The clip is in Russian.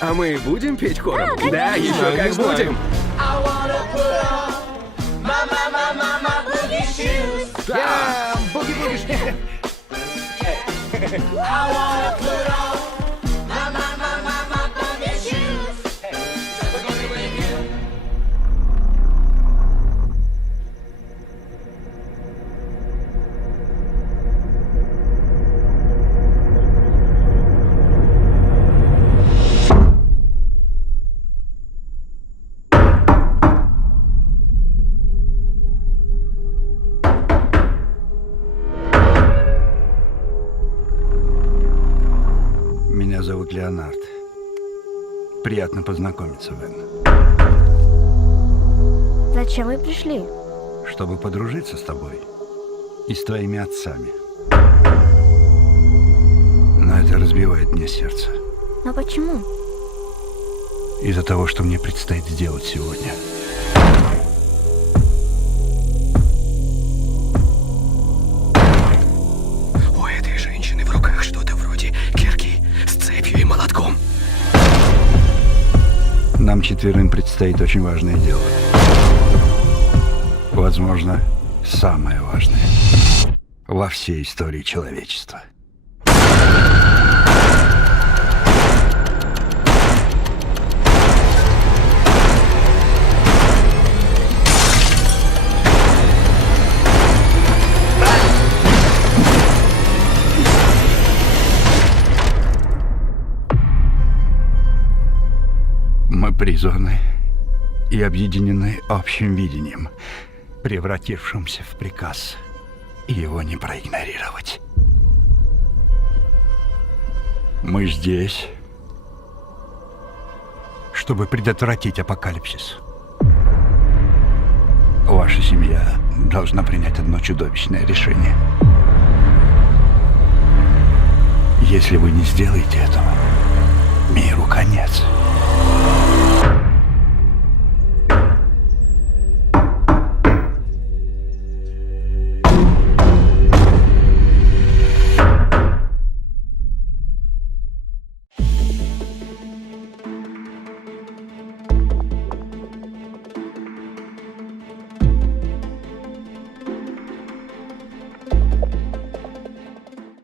А мы будем петь хором? Да, еще Знаю, как не знаю. будем. Буги-буги. Меня зовут Леонард. Приятно познакомиться, Вен. Зачем вы пришли? Чтобы подружиться с тобой и с твоими отцами. Но это разбивает мне сердце. Но почему? Из-за того, что мне предстоит сделать сегодня. У этой женщины в руках что-то вроде кирки с цепью и молотком. Нам четверым предстоит очень важное дело. Возможно, самое важное во всей истории человечества. Мы призваны и объединены общим видением, превратившимся в приказ, и его не проигнорировать. Мы здесь, чтобы предотвратить апокалипсис. Ваша семья должна принять одно чудовищное решение. Если вы не сделаете этого,